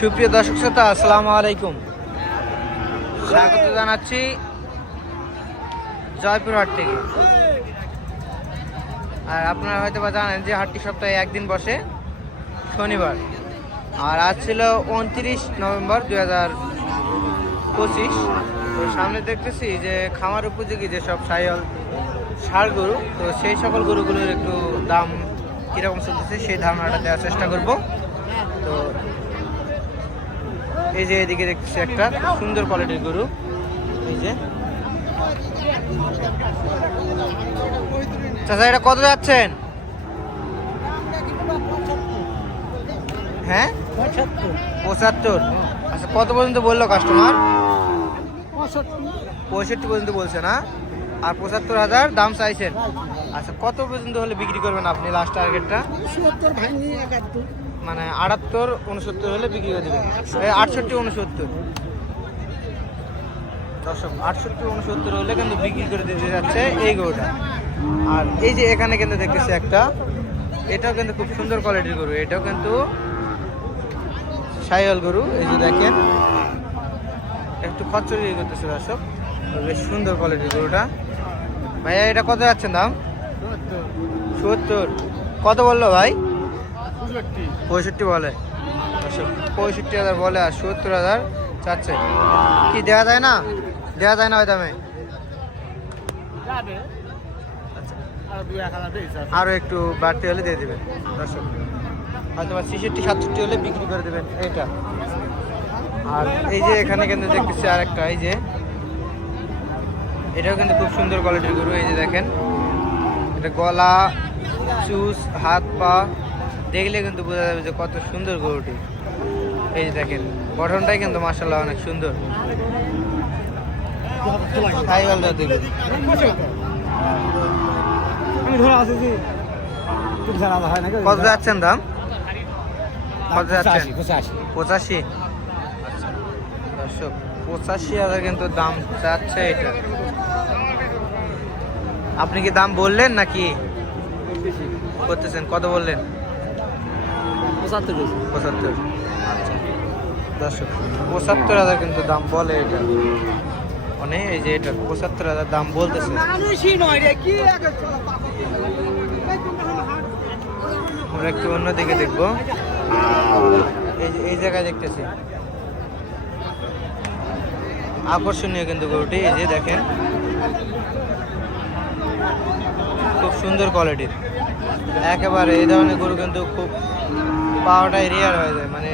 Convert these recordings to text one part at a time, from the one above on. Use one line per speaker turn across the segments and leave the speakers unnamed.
সুপ্রিয় দর্শক শ্রোতা, আসসালামু আলাইকুম। স্বাগত জানাচ্ছি জয়পুরহাট থেকে। আর আপনারা হয়তো বা জানেন যে হাটটি সপ্তাহে একদিন বসে, শনিবার। আর আজ ছিল উনত্রিশ নভেম্বর দু হাজার পঁচিশ। তো সামনে দেখতেছি যে খামার উপযোগী যেসব সাইল ষাড় গরু, তো সেই সকল গরুগুলোর একটু দাম কীরকম চলতেছে সেই ধারণাটা দেওয়ার চেষ্টা করব। এই যে এদিকে দেখতেছি একটা সুন্দর কোয়ালিটির গরু। এই যে। চাচা, এটা কত যাচ্ছেন? হ্যাঁ? পঁচাত্তর। আচ্ছা কত পর্যন্ত বলল কাস্টমার পঁয়ষট্টি পর্যন্ত বলছে না? আর পঁচাত্তর হাজার দাম চাইছেন। আচ্ছা কত পর্যন্ত হলে বিক্রি করবেন আপনি লাস্ট টার্গেটটা মানে আটাত্তর উনসত্তর হলে বিক্রি করে দেবেন। আটষট্টি উনসত্তর দর্শক আটষট্টি উনসত্তর হলে কিন্তু বিক্রি করে দিতে যাচ্ছে এই গরুটা। আর এই যে এখানে কিন্তু দেখতেছি একটা এটাও কিন্তু খুব সুন্দর কোয়ালিটির গরু। এটাও কিন্তু সাইয়াল গরু এই যে দেখেন। একটু খচ্চরি করতেছে দর্শক। বেশ সুন্দর কোয়ালিটির গরুটা। ভাইয়া এটা কত যাচ্ছেন দাম? সত্তর। কত বলল ভাই? পঁয়ষট্টি। বলে। পঁয়ষট্টি হাজার বলে আর সত্তর হাজার চাচ্ছে। কি দেওয়া যায় না? দেওয়া যায় না ওই দামে? আচ্ছা, আরও একটু বাড়তি হলে দিয়ে দেবেন। দর্শক হয়তো বা ছেষট্টি সাতষট্টি হলে বিক্রি করে দেবেন এইটা। আর এই যে এখানে কিন্তু দেখতেছি আর একটা এই যে এটাও কিন্তু খুব সুন্দর কোয়ালিটির গরু এই যে দেখেন। এটা গলা চুস হাত পা দেখলে কিন্তু বোঝা যাবে যে কত সুন্দর গরুটি। এই যে দেখেন গঠনটাই কিন্তু মাসাল্লাহ অনেক সুন্দর। দেখুন কত যাচ্ছেন দাম? কত যাচ্ছেন?
পঁচাশি।
দর্শক পঁচাশি হাজার কিন্তু দাম চাচ্ছে এটা। আপনি কি দাম বললেন নাকি? করতেছেন কত বললেন?
পঁচাত্তর
পঁচাত্তর। আচ্ছা দর্শক পঁচাত্তর হাজার কিন্তু দাম বলে এটা। মানে এই যে এটা পঁচাত্তর হাজার দাম বলতেছে। আমরা একটু অন্য দিকে দেখব। এই যে এই জায়গায় দেখতেছি। আকর্ষণীয় কিন্তু গরুটি এই যে দেখেন। খুব সুন্দর কোয়ালিটির। একেবারে এই ধরনের গরু কিন্তু খুব পাওয়াটাই রেয়ার হয়ে যায় মানে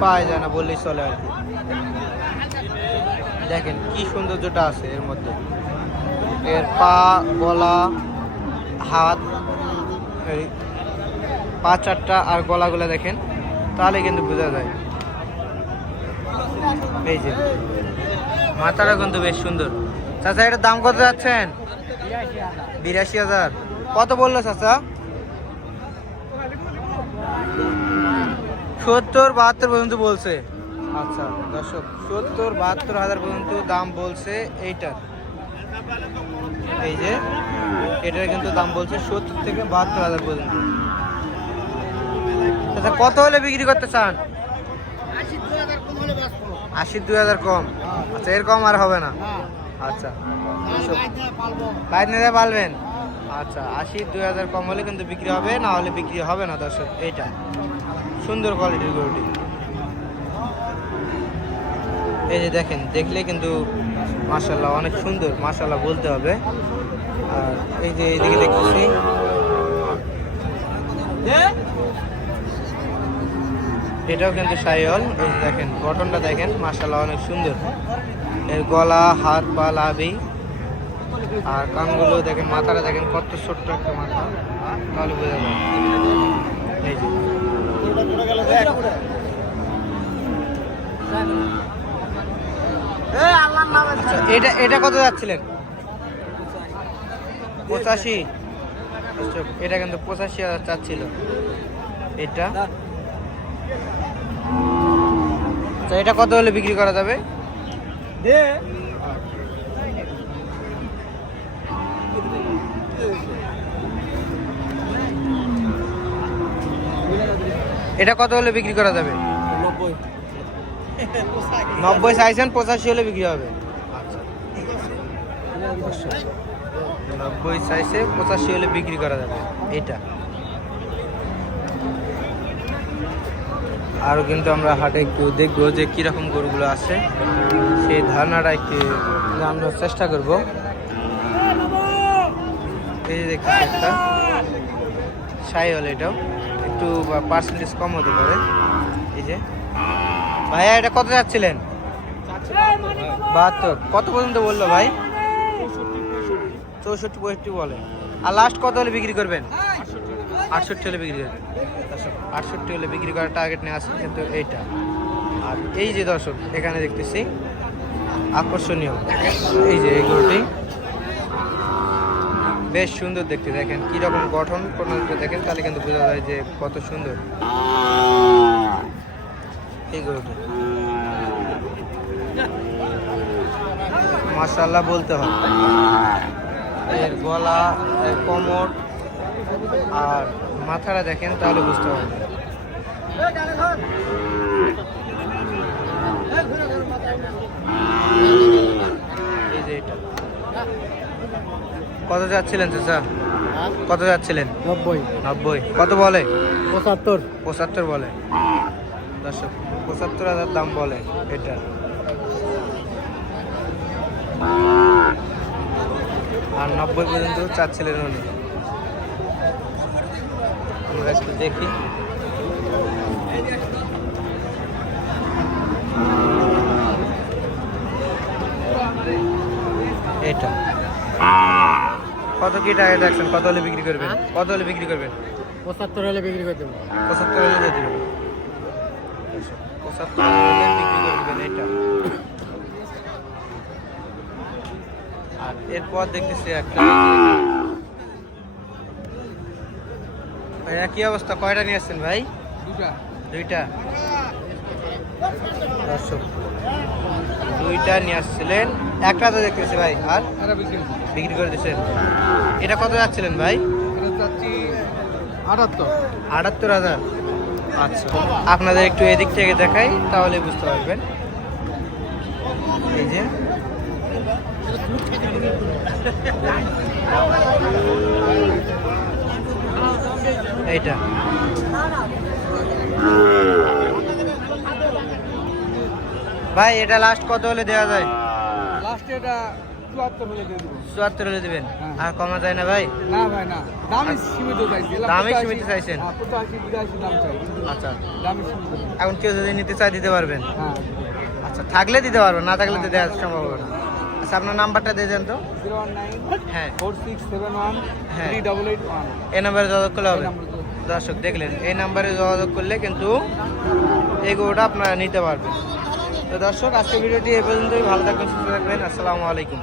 পাওয়া যায় না, বললেই চলে আর কি। দেখেন কি সৌন্দর্যটা আছে এর মধ্যে। এর পা, গলা, হাত পা চারটা আর গলাগুলো দেখেন, তাহলে কিন্তু বোঝা যায়। এই যে, মাথাটা কিন্তু বেশ সুন্দর। চাচা, এটার দাম কত যাচ্ছেন? বিরাশি হাজার। কত বলল চাচা? সত্তর বাহাত্তর পর্যন্ত বলছে। আচ্ছা দর্শক, সত্তর বাহাত্তর হাজার পর্যন্ত দাম বলছে এইটার। এই যে, এটার কিন্তু দাম বলছে সত্তর থেকে বাহাত্তর হাজার পর্যন্ত। আচ্ছা কত হলে বিক্রি করতে চান? আশি দুই হাজার কম। আচ্ছা এর কম আর হবে না। আচ্ছা বাইর নিতে পারবেন আচ্ছা আশি, দুই হাজার কম হলে কিন্তু বিক্রি হবে, না হলে বিক্রি হবে না দর্শক, এইটা। সুন্দর কোয়ালিটির গরুটি। এই যে দেখেন, দেখলে কিন্তু মার্শাল্লাহ অনেক সুন্দর মার্শাল্লাহ বলতে হবে। আর এই যে এইদিকে দেখতেছি। এটাও কিন্তু সাইল এই দেখেন গঠনটা দেখেন মার্শাল্লাহ অনেক সুন্দর। এর গলা হাত পা লাভি। আর কানগুলো দেখেন মাথাটা দেখেন কত ছোট্ট একটা মাথা। তাহলে বোঝা যায়। এই যে। আচ্ছা এটা এটা কত যাচ্ছিলেন? পঁচাশি। এটা কিন্তু পঁচাশি হাজার চাচ্ছিল। এটা? আচ্ছা এটা কত হলে বিক্রি করা যাবে?
দে।
এটা কত হলে বিক্রি করা যাবে?
নব্বই।
নব্বই চাইছেন পঁচাশি হলে বিক্রি হবে। নব্বই চাইছে পঁচাশি হলে বিক্রি করা যাবে। এটা। আরও কিন্তু আমরা হাটে একটু দেখব যে কীরকম গরুগুলো আছে। সেই ধারণাটা একটু জানানোর চেষ্টা করব। এই যে দেখছি একটা সাই হলে এটাও। একটু পার্সেন্টেজ কম হতে পারে। এই যে। ভাইয়া, এটা কত যাচ্ছিলেন? বাহাত্তর। কত পর্যন্ত বলল ভাই? চৌষট্টি, পঁয়ষট্টি বলে। আর লাস্ট কত হলে বিক্রি করবেন? আটষট্টি হলে বিক্রি করবেন। আটষট্টি হলে বিক্রি করার টার্গেট নিয়ে আসছে কিন্তু এইটা। আর এই যে দর্শক, এখানে দেখতেছি, আকর্ষণীয়। এই যে এই গরুটি। বেশ সুন্দর দেখতে, দেখেন কীরকম গঠন প্রণালীটা দেখেন, তাহলে কিন্তু বোঝা যায় যে কত সুন্দর। এই মাসাল্লাহ বলতে হয় এর গলা কোমর আর মাথাটা দেখেন, তাহলে বুঝতে পারবেন এই যে এটা কত যাচ্ছিলেন চাচা? কত যাচ্ছিলেন?
নব্বই।
নব্বই। কত বলে?
পঁচাত্তর।
পঁচাত্তর বলে। দর্শক পঁচাত্তর হাজার দাম বলে এটা। আর নব্বই পর্যন্ত চাচ্ছিলেন উনি। আমরা একটু দেখি। এটা। কত কি টাকা দেখছেন? কত হলে বিক্রি করবেন? কত হলে বিক্রি করবেন?
পঁচাত্তর হলে বিক্রি করে দেবো।
পঁচাত্তর হলে দিয়ে দেবেন। পঁচাত্তর হলে বিক্রি করে দেবেন এটা আর এরপর দেখতেছি একটা। ভাইয়া কি অবস্থা। কয়টা নিয়ে আসছেন ভাই? দুইটা। দর্শক দুইটা নিয়ে আসছিলেন। একটা তো দেখতেছি ভাই আর
বিক্রি
করে দিচ্ছেন এটা কত যাচ্ছিলেন ভাই?
আটাত্তর।
আটাত্তর হাজার। আচ্ছা আপনাদের একটু এদিক থেকে দেখাই তাহলে বুঝতে পারবেন। এই যে। এইটা। ভাই এটা লাস্ট কত হলে দেওয়া যায়?
লাস্টে এটা চুয়াত্তর হলে দিয়ে দেবো।
চুয়াত্তর হলে দেবেন?
হ্যাঁ।
আর কমা যায় না ভাই?
না ভাই না। দামই সীমিত চাইছি।
দামই সীমিত চাইছেন?
হ্যাঁ চাই।
আচ্ছা।
দামই সীমিত।
এখন কেউ যদি নিতে চায় দিতে পারবেন?
হ্যাঁ।
আচ্ছা থাকলে দিতে পারবেন না থাকলে তো দেওয়া সম্ভব হবে না। আচ্ছা আপনার নাম্বারটা দিয়ে দেন তো। হ্যাঁ।
ফোর সিক্স সেভেন ওয়ান
হ্যাঁ।
ডাবল এইট ওয়ান
এই নাম্বারে যোগাযোগ করলে। হবে দর্শক দেখলেন এই নাম্বারে যোগাযোগ করলে কিন্তু এই গরুটা আপনারা নিতে পারবেন। তো দর্শক আজকে ভিডিওটি এ পর্যন্তই। ভালো থাকবেন সুস্থ থাকবেন। আসসালামু আলাইকুম।